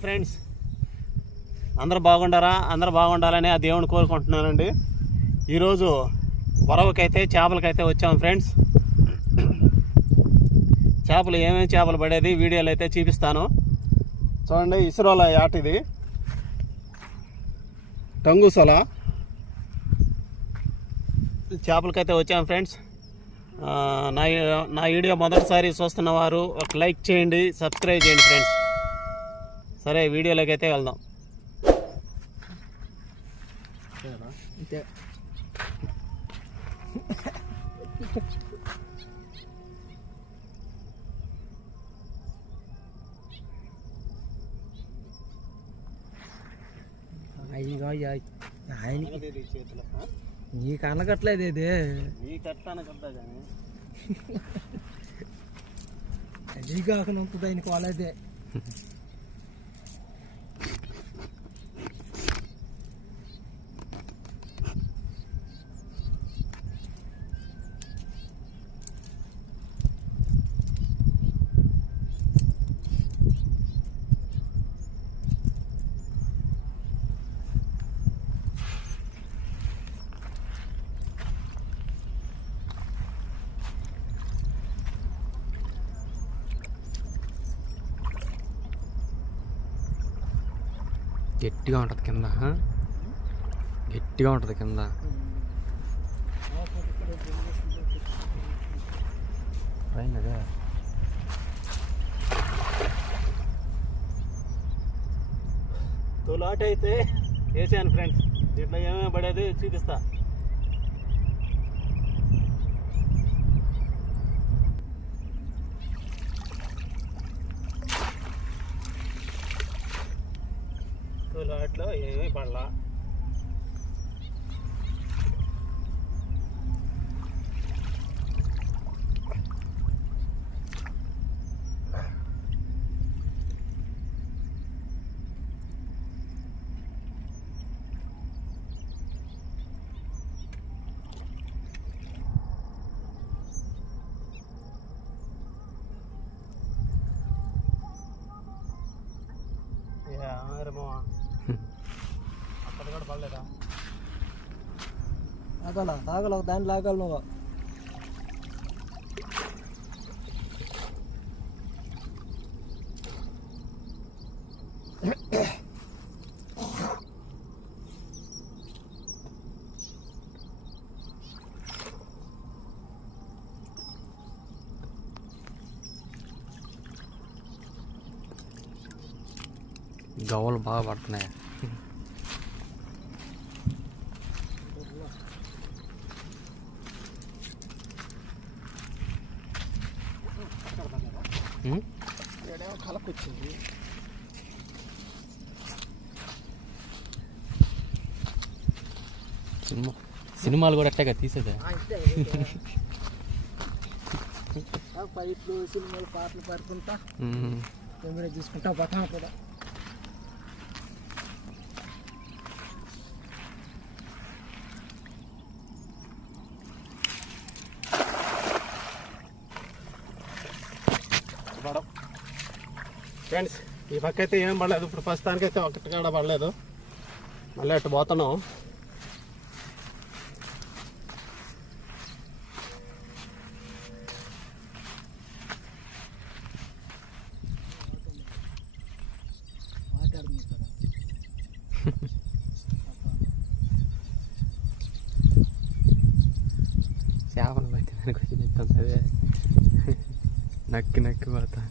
Hi friends అందరూ బాగుండారా? అందరూ బాగుండాలని ఆ దేవుని కోరుకుంటున్నానండి. ఈరోజు వరవకైతే చేపలకైతే వచ్చాము ఫ్రెండ్స్ చేపలు ఏమేమి చేపలు పడేది వీడియోలు అయితే చూపిస్తాను. చూడండి ఇస్రోల యాట్ ఇది. టంగుసొల. చేపలకైతే వచ్చాము ఫ్రెండ్స్ నా నా వీడియో మొదటిసారి చూస్తున్న వారు ఒక లైక్ చేయండి సబ్స్క్రైబ్ చేయండి ఫ్రెండ్స్ సరే వీడియోలోకి అయితే వెళ్దాం. అంతే అయ్యో ఆయన నీకు అనగట్లేదు ఇది అది కాకుండా ఉంటుంది ఆయనకి వాళ్ళదే గట్టిగా ఉంటుంది కింద. గట్టిగా ఉంటుంది కింద. పైన తోలాట అయితే వేసాను ఫ్రెండ్స్. దీంట్లో ఏమేమి పడేది చూపిస్తా తోలాట్లో ఏమీ పడలా ఏమో అక్కడ కూడా పడలేదా? ఆగల ఆగల దాన్ని లాగాలి నువ్వు. బాగా పడుతున్నాయి. కలకొచ్చింది సినిమా సినిమాలు కూడా ఎట్టాగా తీసేదే. పైట్లు సినిమాలు పాటలు పాడుకుంటా. కెమెరా తీసుకుంటా పక్కన కూడా. ఫ్రెండ్స్ ఈ పక్క అయితే ఏం పడలేదు. ఇప్పుడు ప్రస్తుతానికి అయితే ఒకటి కాడ పడలేదు. మళ్ళీ అటు పోతున్నాం. చేపలు పట్టడానికి వచ్చి నక్కి నక్కి పోతా.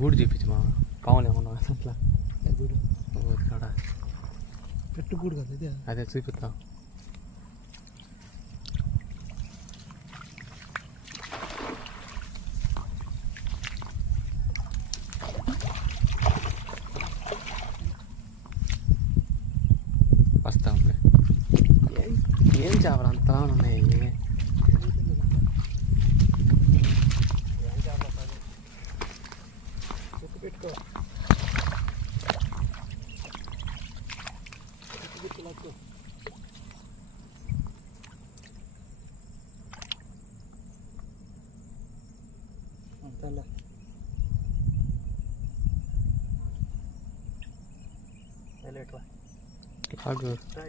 గూడు చూపించు మా పావులు ఏమన్నా అట్లా. ఇక్కడ. పెట్టుకూడు కదా అదే చూపిద్దాం Ta'ala Agar. Nah,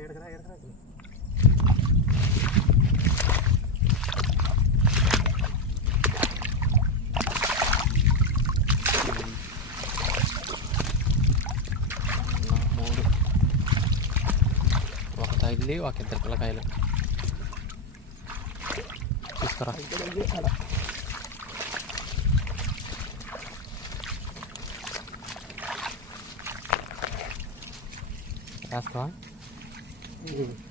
mau. Waktu tadi, waktu terkelah kayak lo. వేస్తావా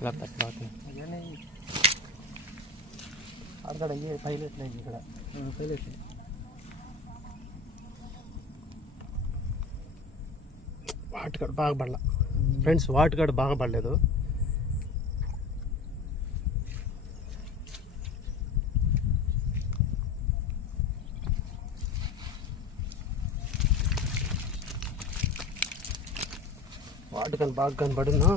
ఇలా అదే అక్కడ అయ్యే పైలట్ లైన్ ఇక్కడ. పైలట్ వాటికాడ బాగా పడలా. ఫ్రెండ్స్ వాటికాడ బాగా పడలేదు. கண் பாக்கன் படுனா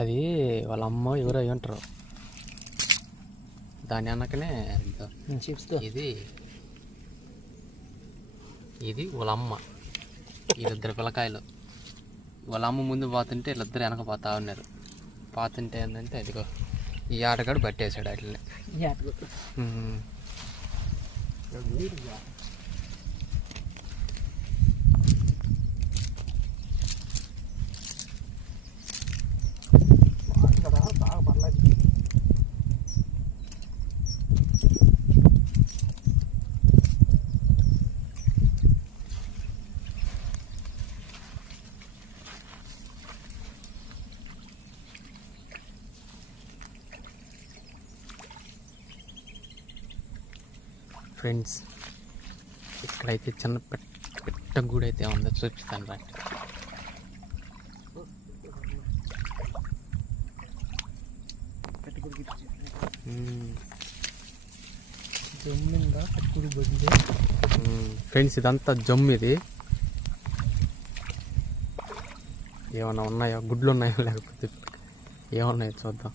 అది వాళ్ళ అమ్మ ఎవరో అయి ఉంటారు. దాని వెనకనే ఇదో చిప్స్తో ఇది ఇది వాళ్ళ అమ్మ. వీళ్ళిద్దరు పిల్లకాయలు. వాళ్ళ అమ్మ ముందు పోతుంటే వీళ్ళిద్దరు వెనక పోతా ఉన్నారు. పోతుంటే ఏంటంటే అదిగో ఈ ఆటగాడు పట్టేశాడు వాటిని ఫ్రెండ్స్ ఇక్కడైతే చిన్న పెట్ట పెట్ట గూడు అయితే ఉందో చూపిస్తాను రా. పెట్టుకుడు గిట్టు మ్మ్. జమ్మిందా? పెట్టుకుడు బొద్దు మ్మ్. ఫ్రెండ్స్ ఇదంతా జమ్ము ఇది ఏమన్నా ఉన్నాయో? గుడ్లు ఉన్నాయో? లేకపోతే ఏమున్నాయో చూద్దాం.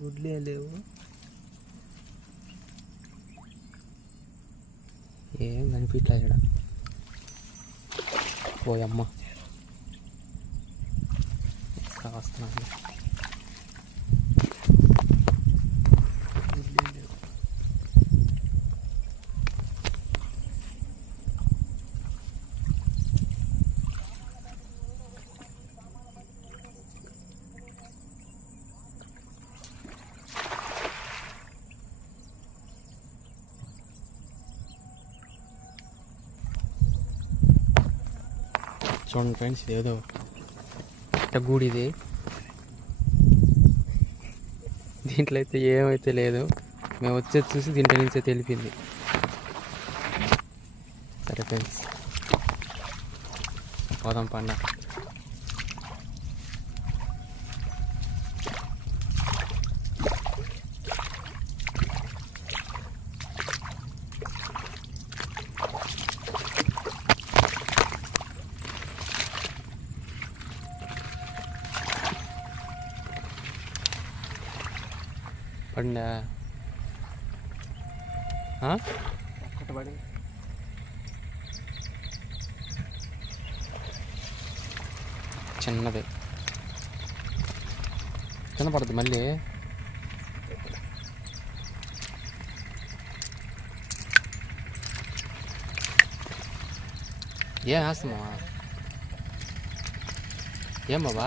గుడ్లే లేవు. ఏం ఇక్కడ పోయమ్మ అమ్మ వస్తున్నాను చూడండి ఫ్రెండ్స్ ఇది ఏదో పెట్ట గూడి ఇది దీంట్లో అయితే ఏమైతే లేదు. మేము వచ్చేది చూసి దీంట్లో నుంచే తెలిపింది. సరే ఫ్రెండ్స్ పోదాం పండుగ పడిందా? ఒక్కటి చిన్నది. కింద పడుతుంది మళ్ళీ. ఏం వేస్తున్నావా ఏం బాబా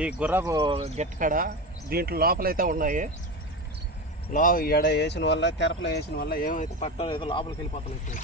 ఈ గుర్రపు గెట్టకడ కాడ దీంట్లో లోపలైతే ఉన్నాయి. లో ఎడ వేసిన వల్ల తెరపలో వేసిన వల్ల ఏమైతే పట్టో ఏదో లోపలికి వెళ్ళిపోతున్నాయి.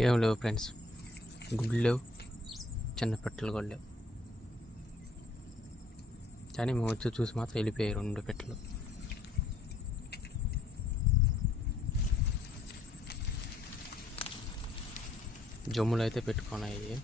ఏం లేవు ఫ్రెండ్స్. గుడ్లు లేవు. చిన్న పెట్టలు కూడా లేవు. కానీ మేము వచ్చి చూసి మాత్రం వెళ్ళిపోయాయి రెండు పెట్టెలు. జమ్ములు అయితే పెట్టుకున్నాయి.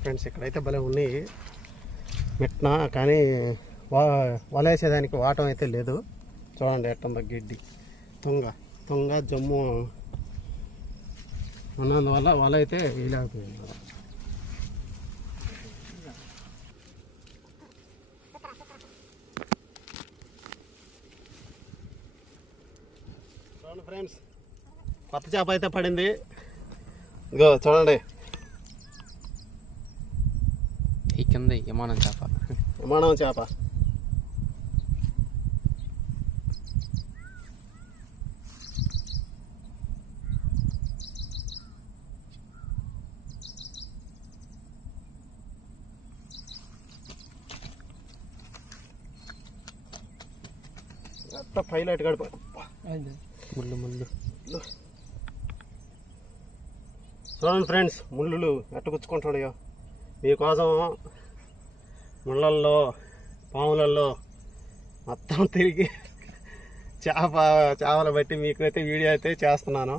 ఫ్రెండ్స్ ఇక్కడైతే భలే ఉన్నాయి. మెట్న కానీ వా వలేసేదానికి వాటం అయితే లేదు. చూడండి ఎట్టుందో గిడ్డి. తుంగ తుంగ జమ్ము. ఉన్నందువల్ల వల అయితే వేయలేకపోయింది చూడండి ఫ్రెండ్స్ కొత్త చేప అయితే పడింది. ఇగో చూడండి ఈ కింద విమానం చేప. విమానం చేప. ఎంత పైలట్ గడిప ముళ్ళు ముళ్ళు. చూడండి ఫ్రెండ్స్ ముళ్ళులు ఎట్ట గుచ్చుకుంటాడో మీకోసం ముళ్ళల్లో పాములల్లో మొత్తం తిరిగి చేప చేపలు బట్టి మీకు అయితే వీడియో అయితే చేస్తున్నాను.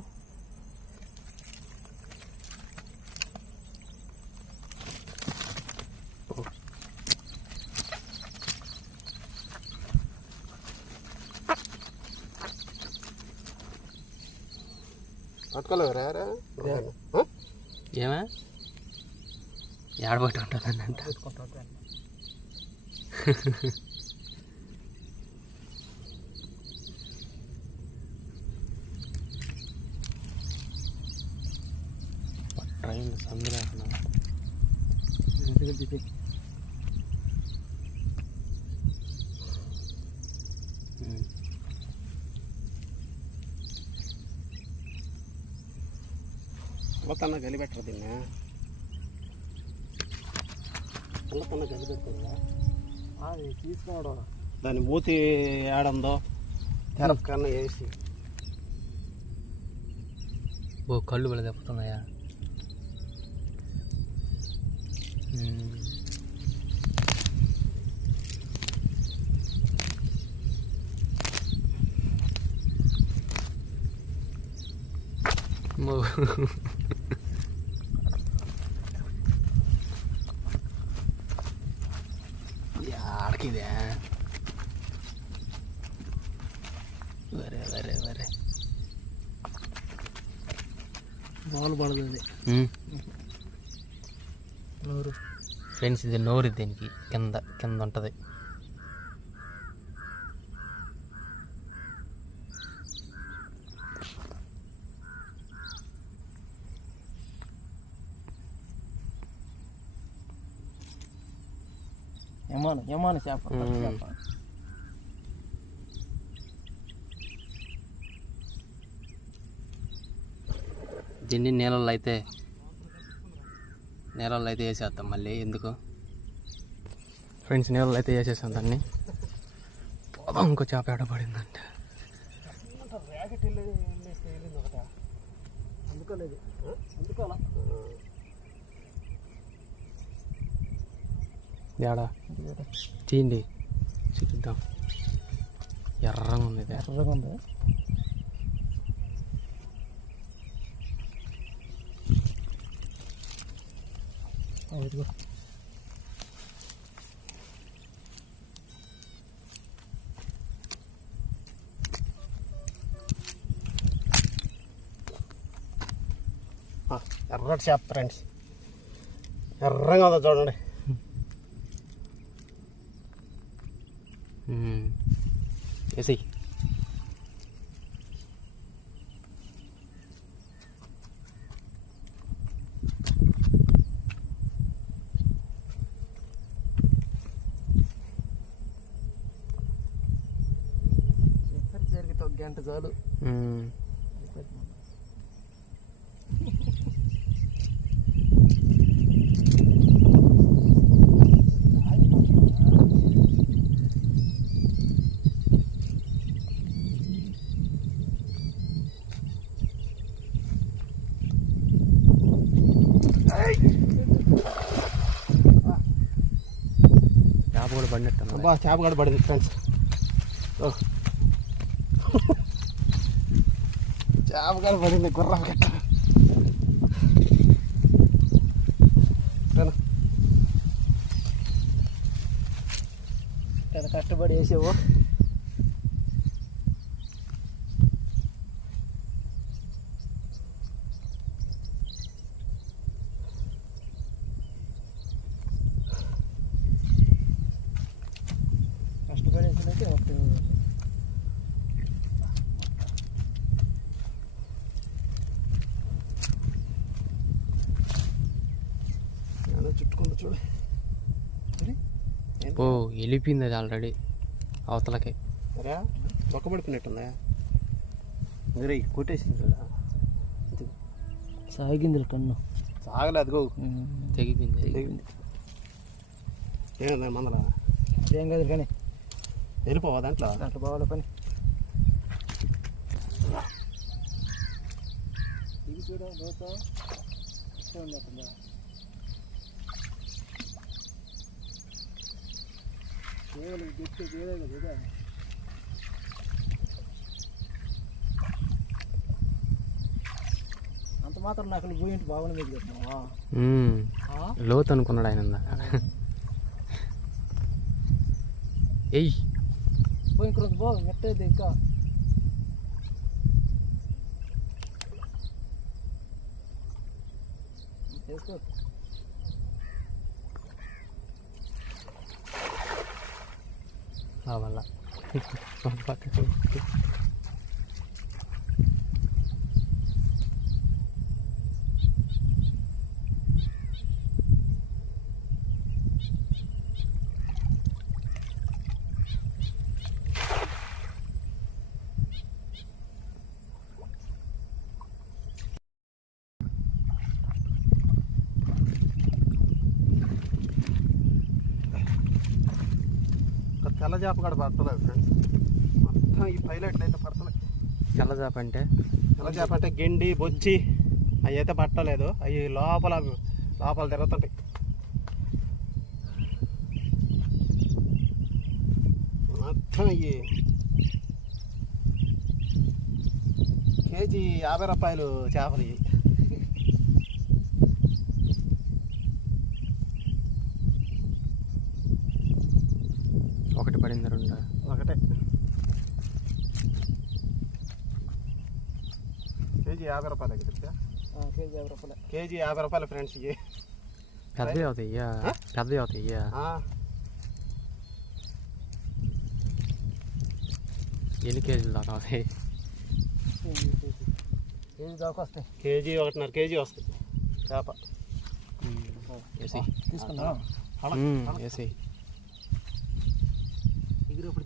పట్టుకోలేవరా? రా ఏమే? ఏడబట్టి ఉంటుందండి అంటే ట్రైన్ సందు లేకుండా ఉమ్. పుల్లతన్న గలిపెట్టరు తీసుకోవడం దాని మూతి ఏడందో తెరపకన్నా వేసి. ఓ కళ్ళు వెళ్ళి దెబ్బతున్నాయా? ఉమ్. మో. యాడకిదే వరే వరే వరే బాల్ పడుతుంది నూరు ఫ్రెండ్స్ ఇది నోరు దీనికి కింద కింద ఉంటుంది యమాను యమాను చేప మ్మ్. చేప దీన్ని నీళ్ళల్లో అయితే నీళ్ళల్లో అయితే వేసేస్తాం మళ్ళీ. ఎందుకు? ఫ్రెండ్స్ నీళ్ళల్లో అయితే వేసేసాం దాన్ని. పోదాం ఇంకో చేప ఒకట అందుకోలేదు అందుకోవాలా ఏడా? తీయండి. చూపిద్దాం. ఎర్రగా ఉంది. ఎర్రగా ఉంది. ఆ, ఇదిగో ఆ, ఎర్రటి చేప ఫ్రెండ్స్ ఎర్రగా ఉందో చూడండి మ్మ్. వేసేయ్ ఎక్కడికి గంట చాలు. చేప కూడా పడినట్టు చేప కూడా పడింది ఫ్రెండ్స్ ఓ. చేపకాయలు పడింది గుర్రం గట్ట కష్టపడి వేసావు కష్టపడి వేసినట్టే వస్తుంది ఏదో చుట్టుకుంటూ చూడు ఓ వెళ్ళిపోయింది అది ఆల్రెడీ అవతలకి. అరే ఒక్క పడిపోయినట్టుందా మీరే కొట్టేసింది సాగింది కన్ను. సాగలే అదిగో. తెగిపోయింది. మందల ఏం కాదు కానీ. వెళ్ళిపోవా దాంట్లో? దాంట్లో బాగాలే పని. ఇది చూడ లోత ఉన్నట్టుందా కేవలం గట్టి వేరే కదా? అంత మాత్రం నాకు పోయింటి బాగుంది మీకు చెప్తున్నావా. లోతు అనుకున్నాడు ఆయన. ఎయ్ పోయి ఇంకొక పో మెట్టేది ఇంకా వేసుకో ఆ తెల్ల చేప కూడా పడతలేదు ఫ్రెండ్స్? మొత్తం ఈ పైలట్లు అయితే పడతలేదు తెల్ల చేప అంటే? తెల్ల చేప అంటే గెండి బొచ్చి అవి అయితే పట్టలేదు. అవి లోపల లోపల తిరుగుతుంటాయి. మొత్తం ఈ కేజీ యాభై రూపాయలు చేపలు ఇవి ఒకటి పడింది రెండు ఒకటే కేజీ యాభై రూపాయలు దగ్గర కేజీ యాభై రూపాయలు. కేజీ యాభై రూపాయలు ఫ్రెండ్స్ ఇవి పెద్దవి అవుతాయి ఇయ్యా ఆ? పెద్దవి అవుతాయి ఇయ్యా ఆ, ఎన్ని కేజీలు దాకా అవుతాయి? కేజీ దాకా వస్తాయి. కేజీ ఒకటిన్నర కేజీ వస్తాయి. చేప. వేసి తీసుకుందాం. వేసి ఎగిరేప్పుడు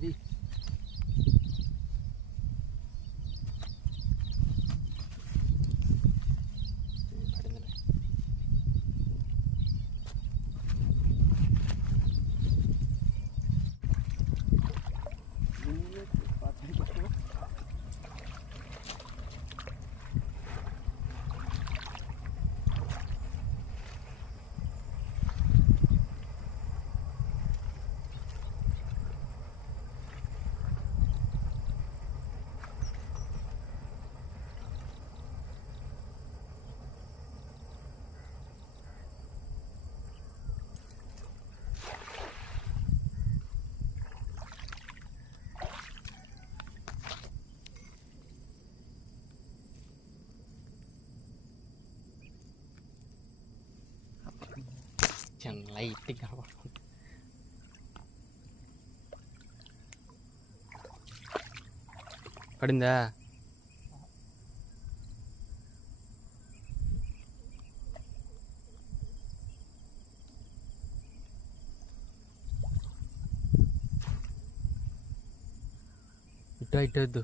chẳng lấy tinh học ಕಡಿಂದ ಇಟ್ಟ ಇಟ್ಟದ್ದು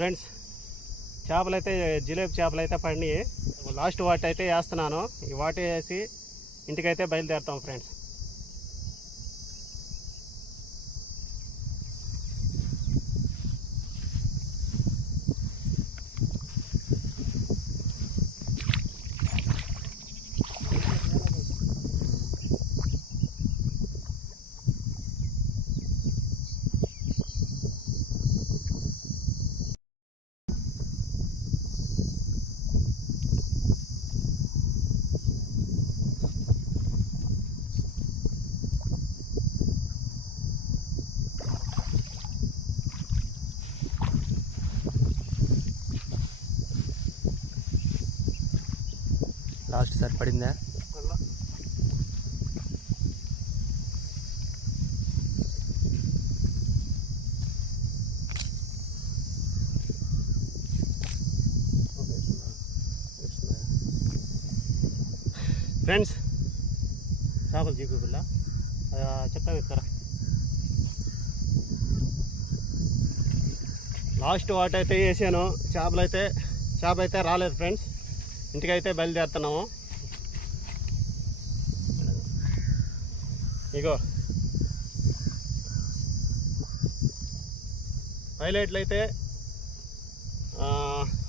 ఫ్రెండ్స్ చేపలు అయితే జిలేబీ చేపలు అయితే పడినాయి లాస్ట్ వాటి అయితే వేస్తున్నాను. ఈ వాటి వేసి ఇంటికైతే బయలుదేరుతాం ఫ్రెండ్స్. లాస్ట్ సారి పడిందా? ఫ్రెండ్స్ చేపలు జీపు పిల్ల చెప్తా లాస్ట్ వాట్ అయితే వేసాను. చేపలు అయితే చేప అయితే రాలేదు ఫ్రెండ్స్. ఇంటికైతే బయలుదేరుతున్నాము. ఇగో. హైలైట్లు అయితే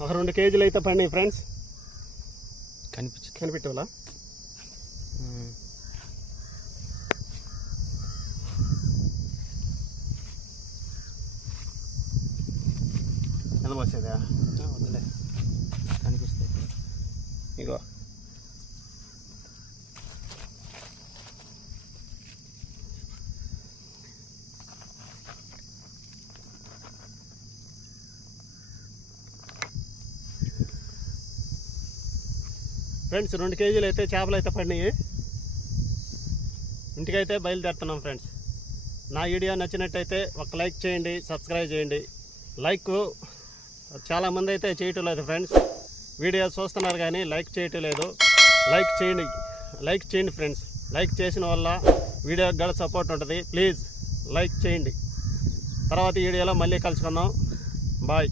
ఒక రెండు కేజీలు అయితే పండి ఫ్రెండ్స్. కనిపించదు కనిపెట్టేవాళ్ళ ఎంత వచ్చేదా ఇగో ఫ్రెండ్స్ రెండు కేజీలు అయితే చేపలు అయితే పడినాయి. ఇంటికైతే బయలుదేరుతున్నాం ఫ్రెండ్స్. నా వీడియో నచ్చినట్టయితే ఒక లైక్ చేయండి సబ్స్క్రైబ్ చేయండి. లైక్ చాలామంది అయితే చేయటం లేదు ఫ్రెండ్స్. వీడియో చూస్తున్నారు కానీ లైక్ చేయటం లేదు. లైక్ చేయండి. లైక్ చేయండి ఫ్రెండ్స్. లైక్ చేసిన వల్ల వీడియోకి కూడా సపోర్ట్ ఉంటుంది. ప్లీజ్ లైక్ చేయండి. తర్వాత వీడియోలో మళ్ళీ కలుసుకుందాం. బాయ్.